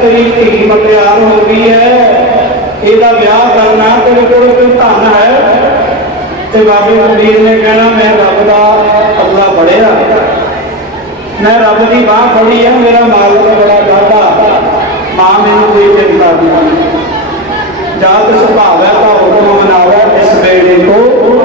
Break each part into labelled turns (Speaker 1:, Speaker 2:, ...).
Speaker 1: ਤੇਰੀ ਧੀ ਮਤਿਆਰ ਹੋ ਗਈ ਹੈ। ਇਹਦਾ ਵਿਆਹ ਕਰਨਾ ਤੇਰੇ ਕੋਲ ਕੋਈ ਧਨ ਹੈ? ਤੇ ਬਾਬੇ ਕਬੀਰ ਨੇ ਕਹਿਣਾ, ਮੈਂ ਰੱਬ ਦਾ ਅੱਲਾ ਬੜਿਆ ਮੈਂ ਰੱਬ ਦੀ ਬਾਹ ਫੜੀ ਹੈ ਮੇਰਾ ਮਾਲਕ ਬੜਾ ਦਾਤਾ ਮਾਂ ਮੈਨੂੰ ਕੋਈ ਚਿੰਤਾ ਨਹੀਂ ਜਾਤ ਸੁਭਾਵ ਤਾਂ ਹੁਕਮ ਮਨਾਵੇ ਇਸ ਵੇਲੇ ਕੋ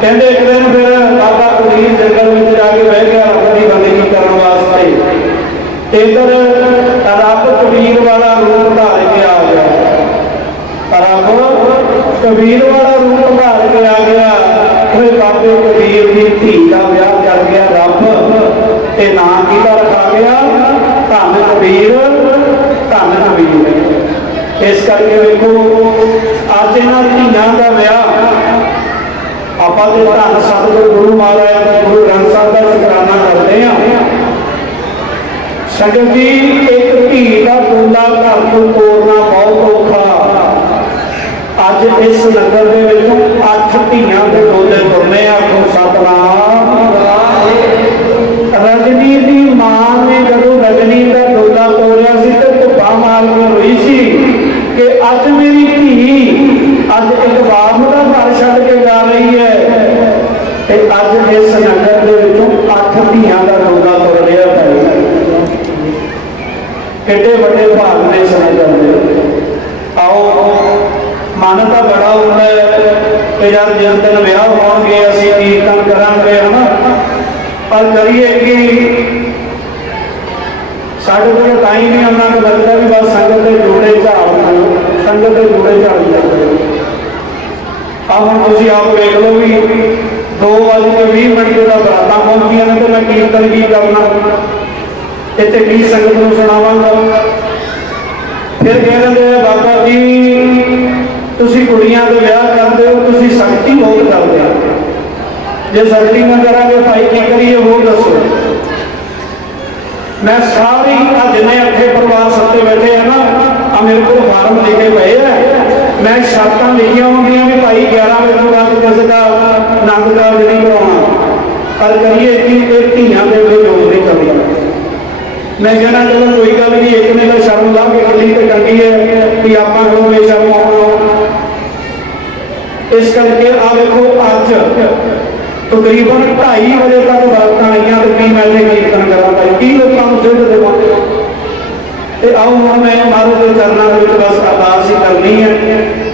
Speaker 1: ਕਹਿੰਦੇ ਇੱਕ ਦਿਨ ਫਿਰ ਬਾਬਾ ਕਬੀਰ ਜੰਗਲ ਵਿੱਚ ਜਾ ਕੇ ਬਹਿ ਗਿਆ, ਰੱਬ ਦੀ ਬੰਦਗੀ ਕਰਨ ਵਾਸਤੇ। ਇਧਰ ਵਾਲਾ ਰੂਪ ਧਾਰ ਕੇ ਆ ਗਿਆ। ਰੱਬ ਕਬੀਰ ਵਾਲਾ ਰੂਪ ਧਾਰ ਕੇ ਆ ਗਿਆ। ਫਿਰ ਬਾਬੇ ਕਬੀਰ ਦੀ ਧੀ ਦਾ ਵਿਆਹ ਕਰ ਗਿਆ ਰੱਬ ਤੇ ਨਾਂ ਕਿਹਦਾ ਰੱਖਾ ਗਿਆ? ਧੰਨ ਕਬੀਰ ਧੰਨ ਕਬੀਰ। ਇਸ ਕਰਕੇ ਵੇਖੋ, ਅੱਜ ਇਹਨਾਂ ਧੀਆਂ ਦਾ ਵਿਆਹ ਆਪਾਂ ਦੇ ਧੰਨ ਸਤਿਗੁਰੂ ਗੁਰੂ ਮਹਾਰਾਜ ਗੁਰੂ ਗ੍ਰੰਥ ਸਾਹਿਬ ਦਾ ਸ਼ੁਕਰਾਨਾ ਕਰਦੇ ਹਾਂ। ਸੰਗਤ ਜੀ, ਇੱਕ ਧੀ ਦਾ ਡੋਲਾ ਘਰ ਤੋਂ ਤੋਰਨਾ ਬਹੁਤ ਔਖਾ। ਅੱਜ ਇਸ ਨਗਰ ਦੇ ਵਿੱਚ ਅੱਠ ਧੀਆਂ ਦੇ ਡੋਲੇ ਤੁਰਨੇ ਆ ਸਤਨਾਮ। ਰਜਨੀ ਦੀ ਮਾਂ ਨੇ ਜਦੋਂ ਰਜਨੀ ਦਾ ਡੋਲਾ ਤੋੜਿਆ ਸੀ ਤੇ ਧੁੱਪਾ ਮਾਰ ਕੇ ਹੋਈ ਸੀ ਕਿ ਅੱਜ ਮੇਰੀ ਧੀ, ਅੱਜ ਇੱਕ ਬਾਪ ਦਾ ਘਰ ਛੱਡ ਕੇ ਜਾ ਰਹੀ ਹੈ। ਤੇ ਅੱਜ ਇਸ ਨਗਰ ਦੇ ਵਿੱਚੋਂ ਅੱਠ ਧੀਆਂ ਦਾ ਡੋਲਾ ਤੁਰ ਰਿਹਾ ਭਾਈ ਕਿੱਡੇ ਵੱਡੇ ਭਾਗ ਨੇ ਸਮਝ ਜਾਂਦੇ। ਆਓ ਮਨ ਤਾਂ ਬੜਾ ਹੁੰਦਾ ਹੈ ਕਿ ਯਾਰ ਜਿਸ ਦਿਨ ਵਿਆਹ ਹੋਣਗੇ, ਅਸੀਂ ਕੀਰਤਨ ਕਰਾਂਗੇ, ਹਨਾ? ਪਰ ਕਰੀਏ ਕਿ? ਸਾਡੇ ਕੋਲ ਟਾਈਮ ਨਹੀਂ ਉਹਨਾਂ ਨੂੰ ਲੱਗਦਾ ਵੀ ਬਸ ਸੰਗਤ ਦੇ ਜੋੜੇ ਝਾੜ ਸੰਗਤ ਦੇ ਜੋੜੇ ਝਾੜ ਜਾਂਦੇ ਆ ਹੁਣ ਤੁਸੀਂ ਆਪ ਵੇਖ ਲਓ ਵੀ 2 ਵਜੇ ਤੇ 20 ਮਿੰਟ ਦਾ ਬਰਾਤਾਂ ਪਹੁੰਚੀਆਂ ਨੇ ਤੇ ਮੈਂ ਕੀਰਤਨ ਕੀ ਕਰਨਾ? ਇੱਥੇ ਕੀ ਸੰਗਤ ਨੂੰ ਸੁਣਾਵਾਂਗਾ? ਫਿਰ ਕਹਿੰਦੇ ਆ, ਬਾਬਾ ਜੀ, ਤੁਸੀਂ ਕੁੜੀਆਂ ਦੇ ਵਿਆਹ ਕਰਦੇ ਹੋ, ਤੁਸੀਂ ਸ਼ਕਤੀ ਬਹੁਤ ਕਰਦੇ ਹੋ। ਜੇ ਸ਼ਕਤੀ ਨਾ ਕਰਾਂਗੇ ਭਾਈ, ਕੀ ਕਰੀਏ ਉਹ ਦੱਸੋ? ਮੈਂ ਸਾਰੀ ਆ ਜਿੰਨੇ ਅੱਠੇ ਪਰਿਵਾਰ ਸੱਤੇ ਬੈਠੇ ਆ ਨਾ, ਆ ਮੇਰੇ ਕੋਲ ਫਾਰਮ ਲਿਖੇ ਪਏ ਆ। ਮੈਂ ਸ਼ਰਤਾਂ ਲਿਖੀਆਂ ਹੁੰਦੀਆਂ ਵੀ ਭਾਈ 11 ਵਜੇ ਤੋਂ ਬਾਅਦ ਕਿਸੇ ਦਾ ਨੰਦ ਕਾਰਜ ਨਹੀਂ ਕਰਾਉਣਾ। ਪਰ ਕਰੀਏ ਕਿ, ਇਹ ਧੀਆਂ ਦੇ ਵਿੱਚ ਜੋੜ ਨਹੀਂ ਮੈਂ ਕਹਿਣਾ ਚਾਹੁੰਦਾ ਕੋਈ ਗੱਲ ਨਹੀਂ, ਇੱਕ ਨੇ ਤਾਂ ਸ਼ਰਮ ਲਾ ਕੇ ਕੱਲੀ ਤੇ ਟੰਗੀ ਹੈ ਕਿ ਆਪਾਂ ਨੂੰ ਬੇਸ਼ਰਮ ਆਉਣਾ ਇਸ ਕਰਕੇ ਆ ਵੇਖੋ, ਅੱਜ ਤਕਰੀਬਨ 2:30 ਵਜੇ ਤੱਕ ਬਰਤਾਂ ਆਈਆਂ ਤੇ ਕੀ ਮੈਂ ਇਹ ਕੀਰਤਨ ਕਰਾਂ ਭਾਈ? ਕੀ ਲੋਕਾਂ ਨੂੰ ਸਿੱਧ ਦੇਵਾਂ ਤੇ ਆਓ ਹੁਣ ਮੈਂ ਮਹਾਰਾਜ ਦੇ ਚਰਨਾਂ ਦੇ ਵਿੱਚ ਬਸ ਅਰਦਾਸ ਹੀ ਕਰਨੀ ਹੈ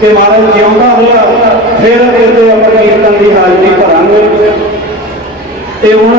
Speaker 1: ਕਿ ਮਹਾਰਾਜ ਜਿਉਂਦਾ ਹੋਇਆ ਫਿਰ ਇਹਦੇ ਆਪਾਂ ਕੀਰਤਨ ਦੀ ਹਾਜ਼ਰੀ ਭਰਾਂਗੇ। ਤੇ ਹੁਣ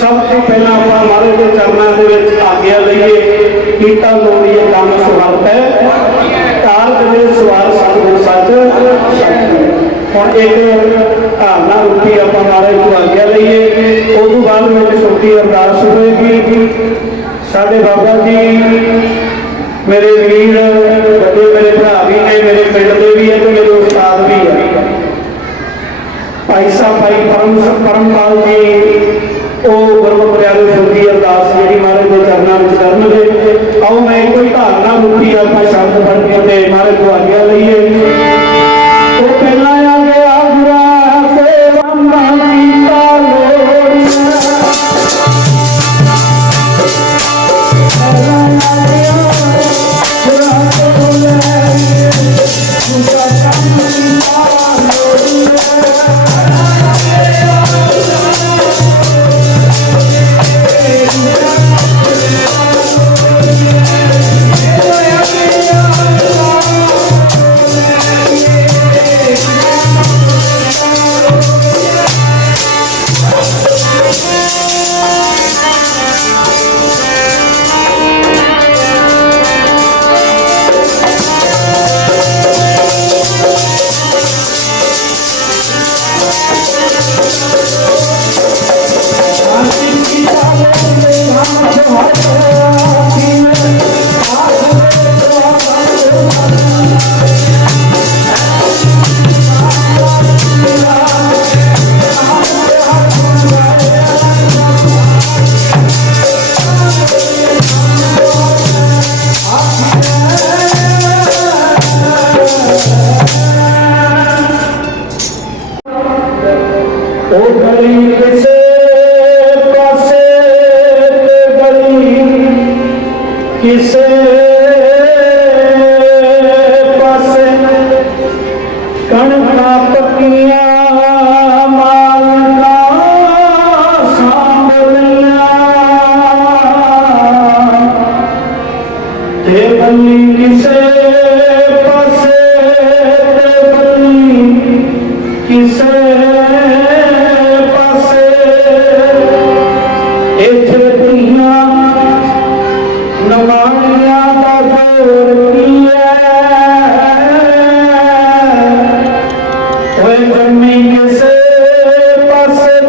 Speaker 1: ਸਭ ਤੋਂ ਪਹਿਲਾਂ ਆਪਾਂ ਮਹਾਰਾਜ ਦੇ ਚਰਨਾਂ ਦੇ ਵਿੱਚ ਆਗਿਆ ਲਈਏ। ਕੀਤਾ ਲੋੜੀਏ ਕੰਮ ਸੁਹਰਤ ਹੈ। ਕਾਰਜ ਦੇ ਸਵਾਰ ਸਤਿਗੁਰ ਸੱਚ। ਹੁਣ ਇੱਕ ਧਾਰਨਾ ਰੂਪੀ ਆਪਾਂ ਮਹਾਰਾਜ ਤੋਂ ਆਗਿਆ ਲਈਏ। ਉਸ ਤੋਂ ਬਾਅਦ ਵਿੱਚ ਛੋਟੀ ਅਰਦਾਸ ਹੋਏਗੀ। ਸਾਡੇ ਬਾਬਾ ਜੀ, ਮੇਰੇ ਵੀਰ, ਵੱਡੇ ਮੇਰੇ ਭਰਾ ਵੀ ਨੇ, ਮੇਰੇ ਪਿੰਡ ਦੇ ਵੀ ਹੈ ਤੇ ਮੇਰੇ ਉਸਤਾਦ ਵੀ ਹੈ। ਭਾਈ ਸਾਹਿਬ, ਭਾਈ ਪਰਮ ਪਰਮਪਾਲ ਜੀ, ਉਹ ਗੁਰਮੁਖ ਪਿਆਰੇ ਸੁਣਦੀ ਅਰਦਾਸ ਜਿਹੜੀ ਮਹਾਰਾਜ ਦੇ ਚਰਨਾਂ ਵਿੱਚ ਕਰਨਗੇ ਆਓ ਮੈਂ ਕੋਈ ਧਾਰਨਾ ਮੁੱਠੀ ਆਪਾਂ ਸ਼ਬਦ ਪੜ੍ਹ ਕੇ ਤੇ ਮਹਾਰਾਜ ਤੋਂ ਆਗਿਆ ਲਈਏ। ਉਹ ਦਾ ਜੋਰ ਕੀ ਹੈ ਓਏ ਜੰਮੀ ਕਿਸੇ ਪਾਸੇ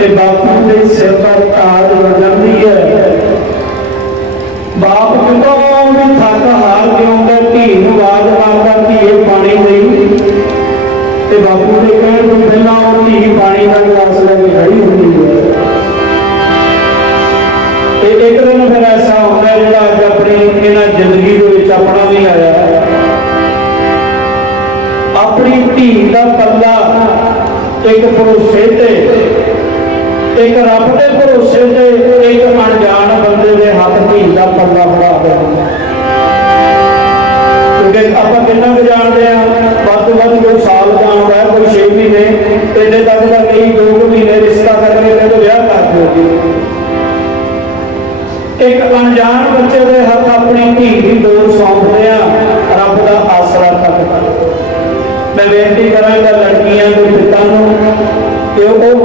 Speaker 1: ਤੇ ਬਾਪੂ ਦੇ ਸਿਰ ਦਾ ਤਾਜ ਵਜਦੀ ਹੈ। ਬਾਪ ਜਦੋਂ ਵੀ ਥੱਕ ਹਾਰ ਕੇ ਆਉਂਦਾ ਧੀ ਨੂੰ ਆਵਾਜ਼ ਮਾਰਦਾ ਕਿ ਪਾਣੀ ਨਹੀਂ। ਤੇ ਬਾਪੂ ਦੇ ਕਹਿਣ ਤੋਂ ਪਹਿਲਾਂ ਬੰਦੇ ਦੇ ਧੀ ਦਾ ਪੱਲਾ ਫੜਾ ਦਿੰਦਾ ਕਿਉਂਕਿ ਆਪਾਂ ਕਿੰਨਾ ਕੁ ਜਾਣਦੇ ਆ, ਵੱਧ ਤੋਂ ਵੱਧ ਕੋਈ ਸਾਲ ਜਾਣਦਾ ਹੈ, ਕੋਈ 6 ਮਹੀਨੇ, ਇੰਨੇ ਤੱਕ ਦਾ ਨਹੀਂ 2 ਮਹੀਨੇ ਰਿਸ਼ਤਾ ਕਰਕੇ ਤੇ ਉਹਦਾ ਵਿਆਹ ਕਰ ਦਿਓ ਇੱਕ ਅਣਜਾਣ ਬੱਚੇ ਦੇ ਹੱਥ ਆਪਣੀ ਧੀ ਦੀ ਡੋਰ ਸੌਂਪਦੇ ਆ, ਰੱਬ ਦਾ ਆਸਰਾ ਤੱਕ। ਮੈਂ ਬੇਨਤੀ ਕਰਾਂਗਾ ਲੜਕੀਆਂ ਦੇ ਪਿਤਾ ਨੂੰ ਕਿ ਉਹ